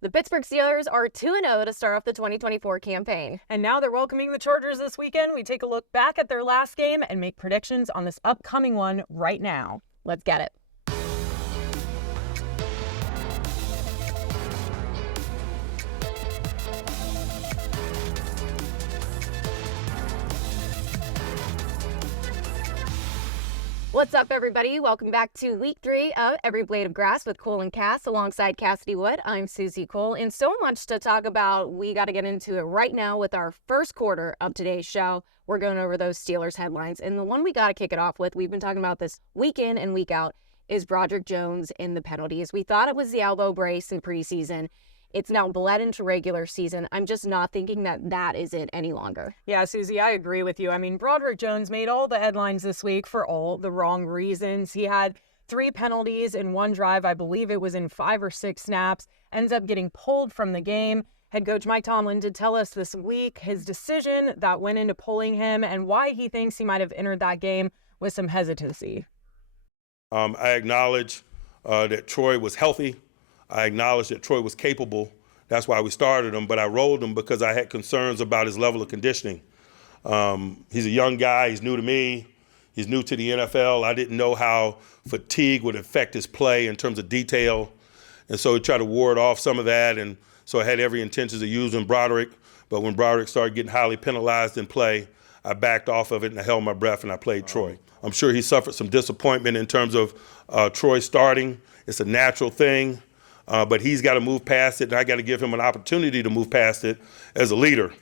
The Pittsburgh Steelers are 2-0 to start off the 2024 campaign. And now they're welcoming the Chargers this weekend. We take a look back at their last game and make predictions on this upcoming one right now. Let's get it. What's up, everybody? Welcome back to week 3 of Every Blade of Grass with Cole and Cass alongside Cassidy Wood. I'm Suzie Cole, and so much to talk about. We got to get into it right now with our first quarter of today's show. We're going over those Steelers headlines, and the one we got to kick it off with, we've been talking about this week in and week out, is Broderick Jones and the penalties. We thought it was the elbow brace in preseason. It's now bled into regular season. I'm just not thinking that that is it any longer. Yeah, Suzie, I agree with you. I mean, Broderick Jones made all the headlines this week for all the wrong reasons. He had 3 penalties in one drive. I believe it was in 5 or 6 snaps. Ends up getting pulled from the game. Head coach Mike Tomlin did tell us this week his decision that went into pulling him and why he thinks he might have entered that game with some hesitancy. I acknowledge that Troy was healthy. I acknowledge that Troy was capable. That's why we started him, but I rolled him because I had concerns about his level of conditioning. He's a young guy. He's new to me. He's new to the NFL. I didn't know how fatigue would affect his play in terms of detail, and so he tried to ward off some of that, and so I had every intention of using Broderick, but when Broderick started getting highly penalized in play, I backed off of it and I held my breath and I played Troy. I'm sure he suffered some disappointment in terms of Troy starting. It's a natural thing. But he's got to move past it, and I got to give him an opportunity to move past it as a leader.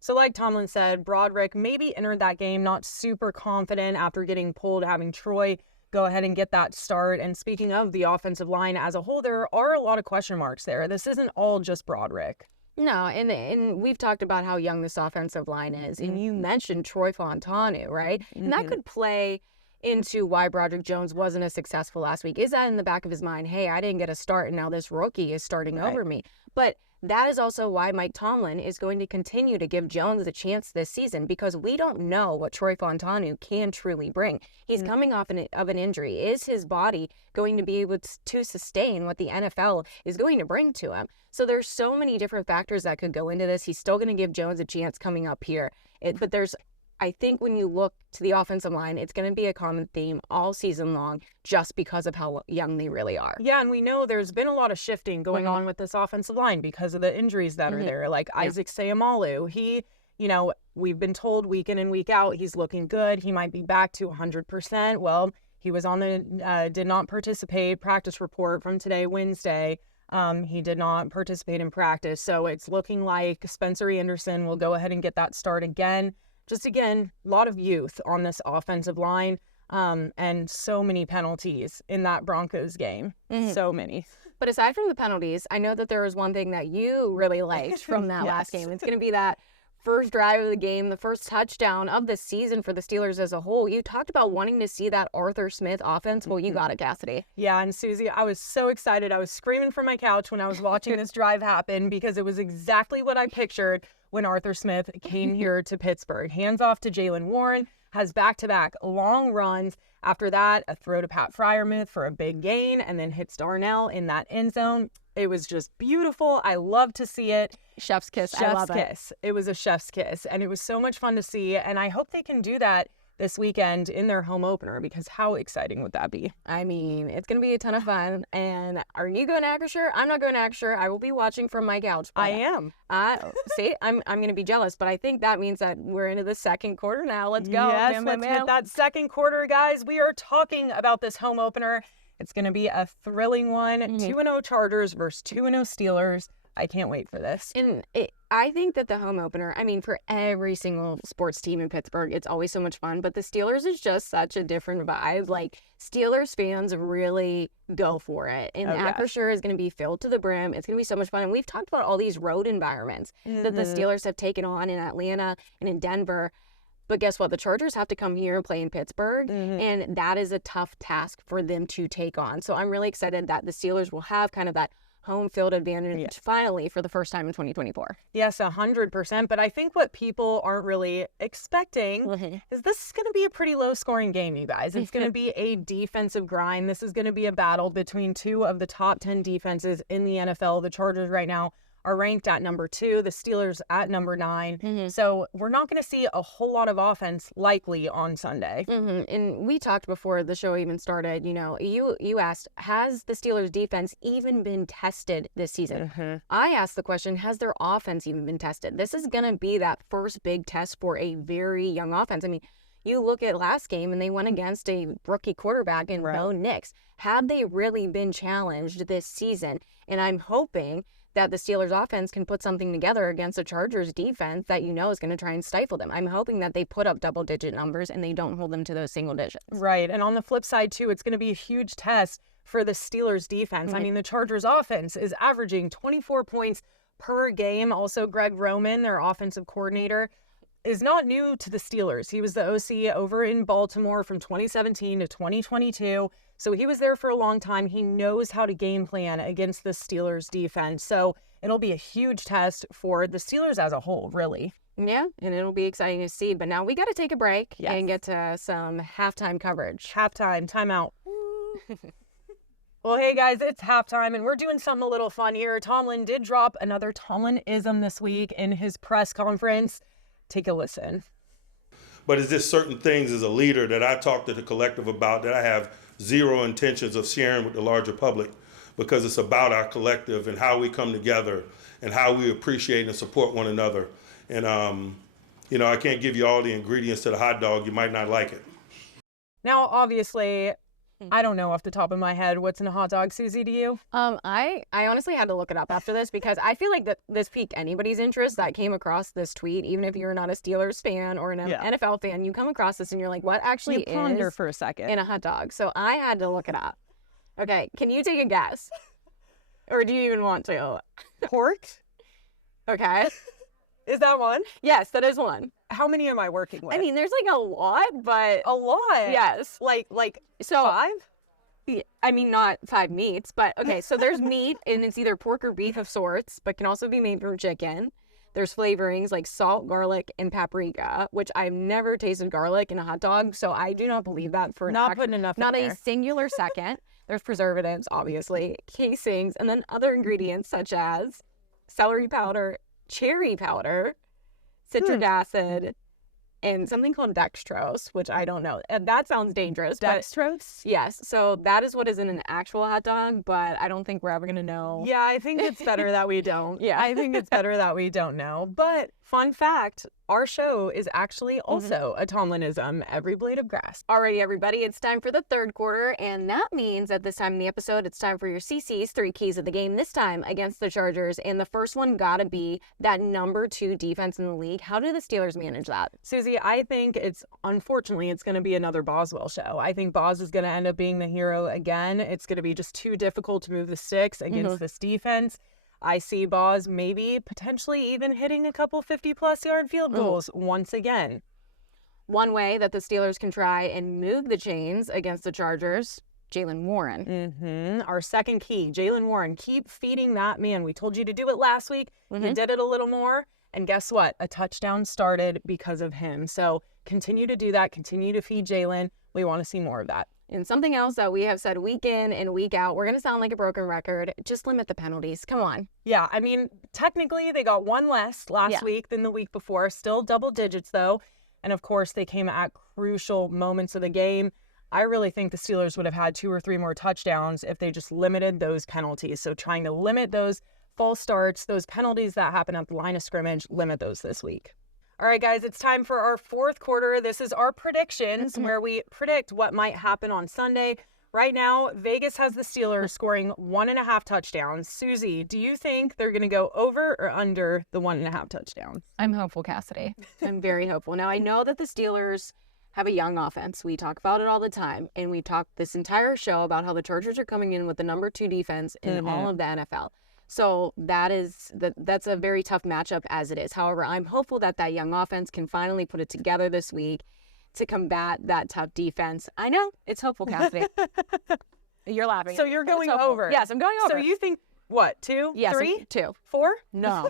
So like Tomlin said, Broderick maybe entered that game not super confident after getting pulled, having Troy go ahead and get that start. And speaking of the offensive line as a whole, there are a lot of question marks there. This isn't all just Broderick. No, and we've talked about how young this offensive line is, and you mentioned Troy Fontanu, right? And that could play into why Broderick Jones wasn't as successful last week. Is that in the back of his mind? Hey, I didn't get a start, and now this rookie is starting over me. But that is also why Mike Tomlin is going to continue to give Jones a chance this season, because we don't know what Troy Fontanu can truly bring. He's coming off of an injury. Is his body going to be able to sustain what the NFL is going to bring to him? So there's so many different factors that could go into this. He's still going to give Jones a chance coming up here. But I think when you look to the offensive line, it's going to be a common theme all season long just because of how young they really are. Yeah, and we know there's been a lot of shifting going on with this offensive line because of the injuries that are there, like Isaac Seumalo. We've been told week in and week out he's looking good. He might be back to 100%. Well, he was on the did not participate practice report from today, Wednesday. He did not participate in practice. So it's looking like Spencer Anderson will go ahead and get that start again. Just again, a lot of youth on this offensive line, and so many penalties in that Broncos game. So many. But aside from the penalties, I know that there was one thing that you really liked from that last game. It's going to be that first drive of the game, the first touchdown of the season for the Steelers as a whole. You talked about wanting to see that Arthur Smith offense. Well, you got it, Cassidy. Yeah, and Suzie, I was so excited. I was screaming from my couch when I was watching this drive happen because it was exactly what I pictured when Arthur Smith came here to Pittsburgh. Hands off to Jaylen Warren, has back-to-back long runs. After that, a throw to Pat Freiermuth for a big gain, and then hits Darnell in that end zone. It was just beautiful. I love to see it. Chef's kiss. I love it. It was a chef's kiss, and it was so much fun to see, and I hope they can do that this weekend in their home opener, because how exciting would that be? I mean, it's going to be a ton of fun. And are you going to Acrisure? I'm not going to Acrisure. I will be watching from my couch. I am. See, I'm going to be jealous, but I think that means that we're into the second quarter now. Let's go. Yes, let's hit that second quarter, guys. We are talking about this home opener. It's going to be a thrilling one. 2-0 Chargers versus 2-0 Steelers. I can't wait for this. And I think that the home opener, I mean, for every single sports team in Pittsburgh, it's always so much fun. But the Steelers is just such a different vibe. Like, Steelers fans really go for it. And Acrisure is going to be filled to the brim. It's going to be so much fun. And we've talked about all these road environments that the Steelers have taken on in Atlanta and in Denver. But guess what? The Chargers have to come here and play in Pittsburgh, and that is a tough task for them to take on. So I'm really excited that the Steelers will have kind of that home field advantage finally for the first time in 2024. Yes, 100%. But I think what people aren't really expecting is this is going to be a pretty low-scoring game, you guys. It's going to be a defensive grind. This is going to be a battle between two of the top 10 defenses in the NFL. The Chargers right now are ranked at number 2, the Steelers at number 9. So we're not going to see a whole lot of offense likely on Sunday. And we talked before the show even started, you asked, has the Steelers defense even been tested this season? I asked the question, has their offense even been tested? This is going to be that first big test for a very young offense. I mean, you look at last game and they went against a rookie quarterback in Bo Nix. Have they really been challenged this season? And I'm hoping that the Steelers offense can put something together against the Chargers defense that is going to try and stifle them. I'm hoping that they put up double-digit numbers and they don't hold them to those single digits. Right. And on the flip side, too, it's going to be a huge test for the Steelers defense. I mean, the Chargers offense is averaging 24 points per game. Also, Greg Roman, their offensive coordinator, is not new to the Steelers. He was the OC over in Baltimore from 2017 to 2022. So he was there for a long time. He knows how to game plan against the Steelers defense. So it'll be a huge test for the Steelers as a whole, really. Yeah, and it'll be exciting to see. But now we got to take a break and get to some halftime coverage. Halftime, timeout. Well, hey guys, it's halftime and we're doing something a little fun here. Tomlin did drop another Tomlinism this week in his press conference. Take a listen. But it's just certain things as a leader that I talk to the collective about that I have zero intentions of sharing with the larger public, because it's about our collective and how we come together and how we appreciate and support one another. And, I can't give you all the ingredients to the hot dog. You might not like it. Now, obviously, I don't know off the top of my head what's in a hot dog. Suzie, do you? I honestly had to look it up after this because I feel like that this piqued anybody's interest that came across this tweet, even if you're not a Steelers fan or an NFL fan, you come across this and you're like, what actually you ponder for a second in a hot dog? So I had to look it up. Okay, can you take a guess? Or do you even want to? Pork? Okay. Is that one? Yes, that is one. How many am I working with? I mean, there's like a lot, but... A lot? Yes. Like so 5? I mean, not 5 meats, but okay, so there's meat, and it's either pork or beef of sorts, but can also be made from chicken. There's flavorings like salt, garlic, and paprika, which I've never tasted garlic in a hot dog, so I do not believe that for not putting enough not in a there. Singular second. There's preservatives, obviously, casings, and then other ingredients such as celery powder, cherry powder, citric acid, and something called dextrose, which I don't know. And that sounds dangerous. Dextrose? Yes. So that is what is in an actual hot dog, but I don't think we're ever going to know. Yeah, I think it's better that we don't. Yeah. I think it's better that we don't know. But fun fact, our show is actually also a Tomlinism, Every Blade of Grass. Alrighty, everybody, it's time for the third quarter, and that means at this time in the episode, it's time for your CC's 3 keys of the game, this time against the Chargers, and the first one gotta be that number 2 defense in the league. How do the Steelers manage that? Suzie, I think unfortunately, it's going to be another Boswell show. I think Boz is going to end up being the hero again. It's going to be just too difficult to move the sticks against this defense. I see Boz maybe potentially even hitting a couple 50-plus yard field goals once again. One way that the Steelers can try and move the chains against the Chargers, Jaylen Warren. Our second key, Jaylen Warren. Keep feeding that man. We told you to do it last week. You did it a little more. And guess what? A touchdown started because of him. So continue to do that. Continue to feed Jaylen. We want to see more of that. And something else that we have said week in and week out, we're going to sound like a broken record. Just limit the penalties. Come on. Yeah, I mean, technically they got one less last week than the week before. Still double digits, though. And, of course, they came at crucial moments of the game. I really think the Steelers would have had 2 or 3 more touchdowns if they just limited those penalties. So trying to limit those false starts, those penalties that happen at the line of scrimmage, limit those this week. All right, guys, it's time for our fourth quarter. This is our predictions where we predict what might happen on Sunday. Right now, Vegas has the Steelers scoring 1.5 touchdowns. Suzie, do you think they're going to go over or under the 1.5 touchdowns? I'm hopeful, Cassidy. I'm very hopeful. Now, I know that the Steelers have a young offense. We talk about it all the time, and we talked this entire show about how the Chargers are coming in with the number 2 defense in all of the NFL. So that's a very tough matchup as it is. However, I'm hopeful that that young offense can finally put it together this week to combat that tough defense. I know, it's hopeful, Cassidy. You're laughing. So you're going over. Yes, I'm going over. So you think What, 2? Yes, 3? 2. 4? No,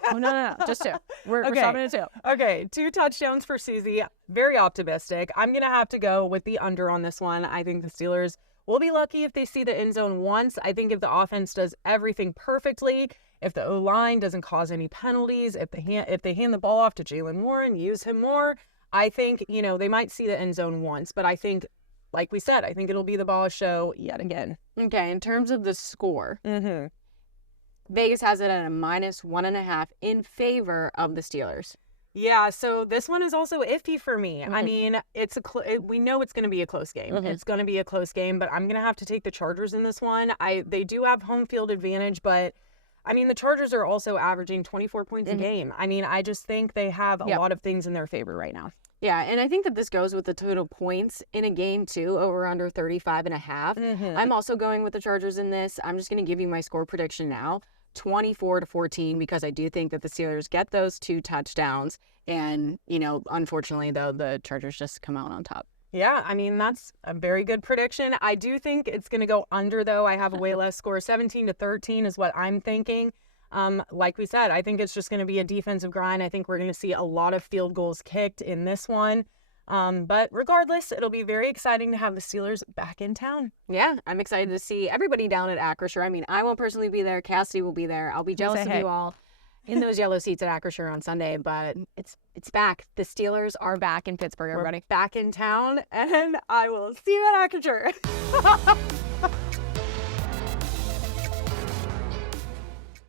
just 2. We're Okay. stopping at 2. Okay, 2 touchdowns for Suzie. Very optimistic. I'm going to have to go with the under on this one. I think the Steelers will be lucky if they see the end zone once. I think if the offense does everything perfectly, if the O-line doesn't cause any penalties, if they hand the ball off to Jalen Warren, use him more, I think, they might see the end zone once. But I think, like we said, I think it'll be the ball show yet again. Okay, in terms of the score, Mm-hmm. Vegas has it at a -1.5 in favor of the Steelers. Yeah, so this one is also iffy for me. I mean, we know it's going to be a close game. It's going to be a close game, but I'm going to have to take the Chargers in this one. They do have home field advantage, but I mean, the Chargers are also averaging 24 points a game. I mean, I just think they have a lot of things in their favor right now. Yeah, and I think that this goes with the total points in a game, too, over under 35.5. I'm also going with the Chargers in this. I'm just going to give you my score prediction now, 24-14, because I do think that the Steelers get those 2 touchdowns. And, unfortunately, though, the Chargers just come out on top. Yeah, I mean, that's a very good prediction. I do think it's going to go under, though. I have a way less score. 17-13 is what I'm thinking. Like we said, I think it's just going to be a defensive grind. I think we're going to see a lot of field goals kicked in this one. But regardless, it'll be very exciting to have the Steelers back in town. Yeah, I'm excited to see everybody down at Acrisure. I mean, I won't personally be there. Cassidy will be there. I'll be jealous of you all in those yellow seats at Acrisure on Sunday, but it's back. The Steelers are back in Pittsburgh, everybody. We're back in town, and I will see you at Acrisure.